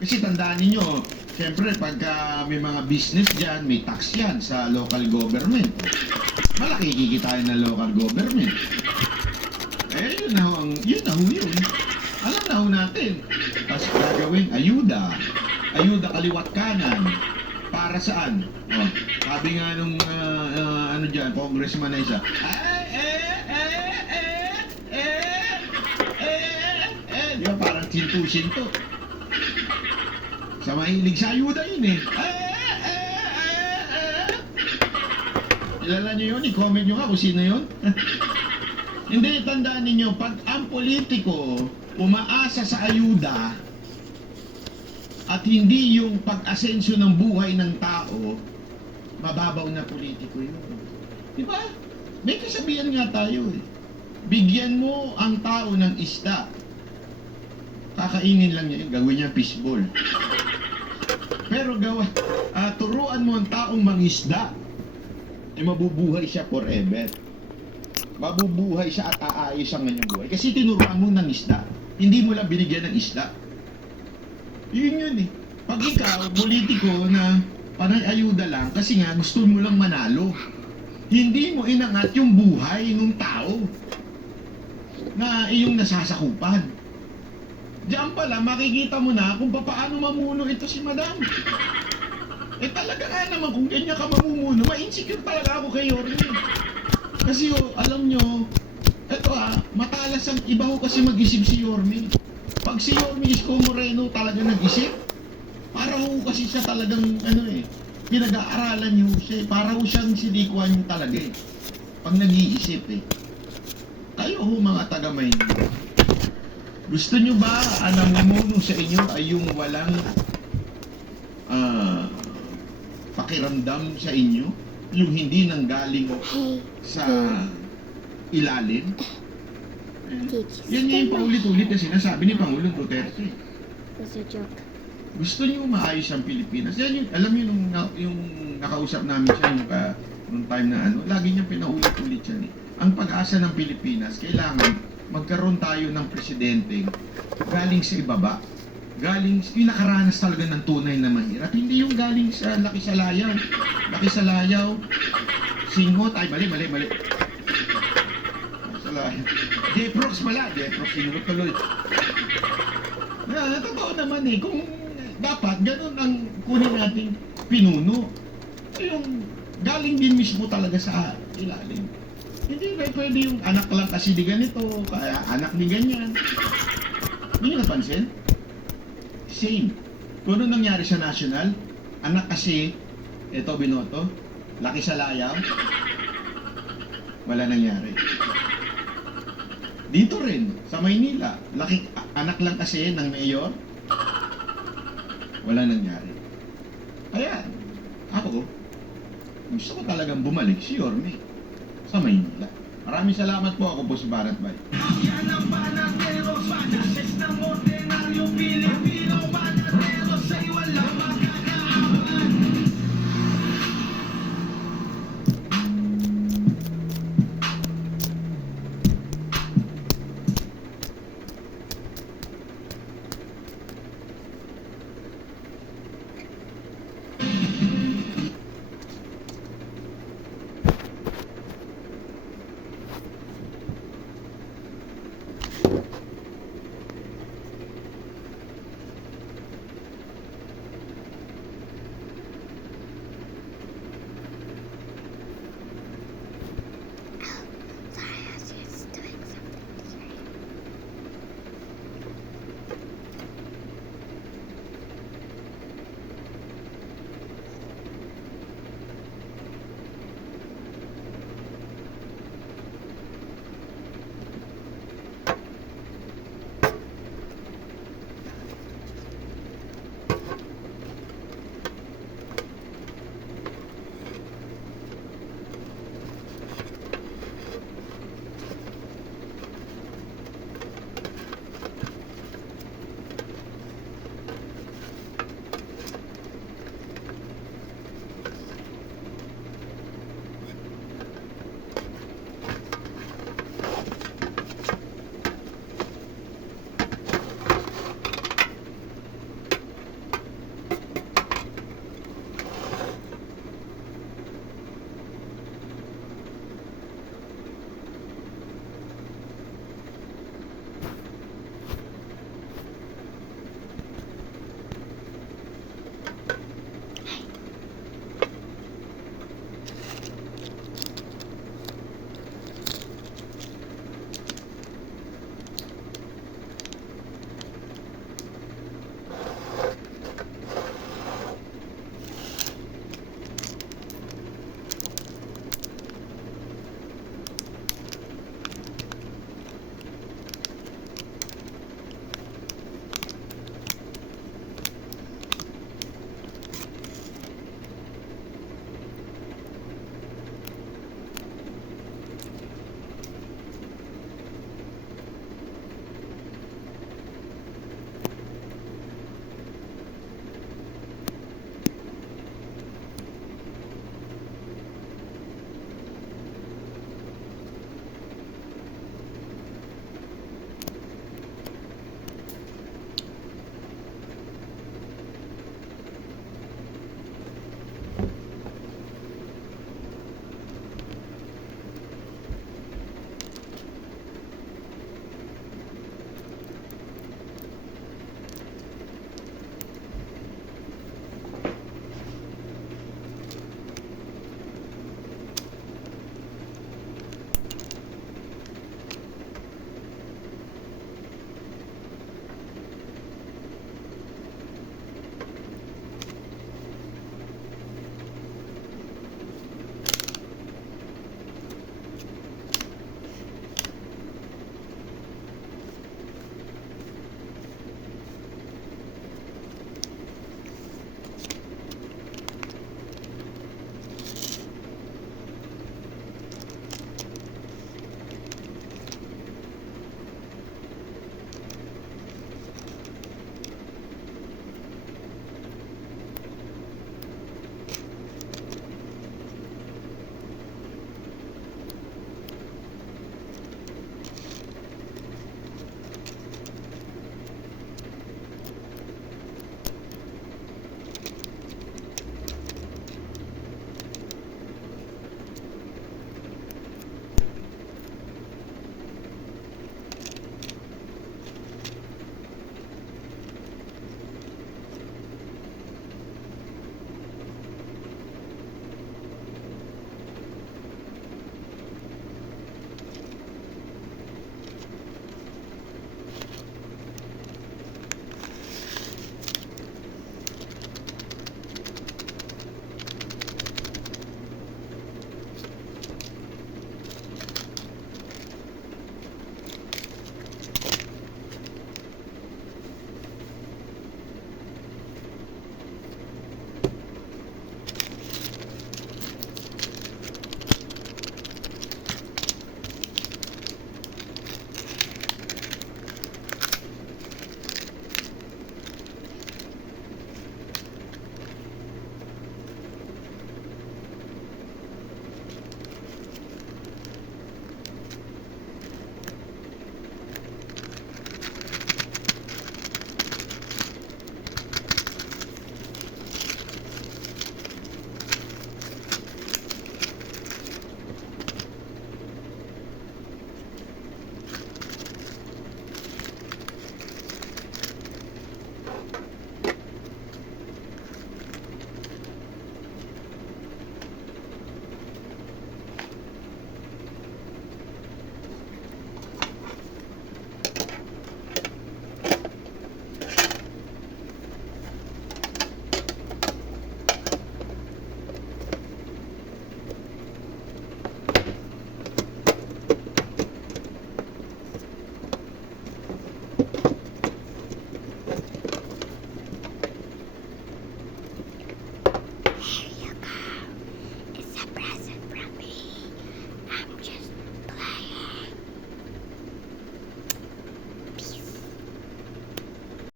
Kasi tandaan ninyo, siyempre pagka may mga business dyan, may tax yan sa local government. Malaki kikitain ng local government. Eh, yun na ho, yun na ho yun. Alam na ho natin. Tapos gagawin, ayuda. Ayuda kaliwat kanan. Para saan? Oh, sabi nga nung, ano dyan, congressman na isa, di ba parang sinto-sinto. Sa mahilig sa ayuda yun eh. Kilala nyo yun? I-comment nyo nga kung sino yun. Hindi, tandaan ninyo, pag ang politiko umaasa sa ayuda at hindi yung pag-asenso ng buhay ng tao, mababaw na politiko yun. Diba? May kasabihan nga tayo eh. Bigyan mo ang tao ng isda. Kakainin lang niya yun, gawin niya fishball. Pero turuan mo ang taong mangisda, eh mabubuhay siya forever. Mabubuhay siya at aayos ang kanyang buhay. Kasi tinuruan mo ng isda, hindi mo lang binigyan ng isda. Yun eh. Pag ikaw, politiko na panay ayuda lang, kasi nga gusto mo lang manalo, hindi mo inangat yung buhay ng tao na iyong nasasakupan. Diyan pala, makikita mo na kung paano mamuno ito si madam. Eh talaga nga naman, kung ganyan ka mamumuno, ma-insecure talaga ako kay Yorme. Kasi alam nyo, eto matalas ang iba ko kasi mag-isip si Yorme. Pag si Yorme Isko Moreno talaga nag-isip, para ho kasi siya talagang, pinag-aaralan nyo siya. Para ho siyang silikuan nyo talaga eh. Pag nag-iisip eh. Kayo ho mga taga-Maynila, gusto nyo ba ang namumuno sa inyo ay yung walang pakiramdam sa inyo? Yung hindi nanggaling sa ilalim? Yan yung paulit-ulit na sinasabi ni Pangulong Duterte. It's a joke. Gusto nyo maayos ang Pilipinas? Yan yung, alam nyo yung nakausap namin siya nung time na lagi niyang pinaulit-ulit yan eh. Ang pag-asa ng Pilipinas, kailangan magkaroon tayo ng presidente galing sa ibaba. Galing, yung nakaranas talaga ng tunay na mahirap. Hindi yung galing sa Laki sa Layaw. Laki sa Layaw, Singot, ay mali. Sa Layaw. Jeprox pala, Jeprox, sinunod tuloy. Totoo naman eh, kung dapat ganun ang kunin nating pinuno. Yung galing din mismo talaga sa ilalim. Hindi ba pwede yung anak lang kasi di ganito, kaya anak di ganyan. Hindi nyo napansin? Same. Kung ano nangyari sa national, anak kasi, eto binoto, laki sa layaw, wala nangyari. Dito rin, sa Maynila, anak lang kasi ng mayor, wala nangyari. Kaya, ako, gusto ko talagang bumalik si Yorme sa Maynila. Maraming salamat po. Ako po si Barat Bay.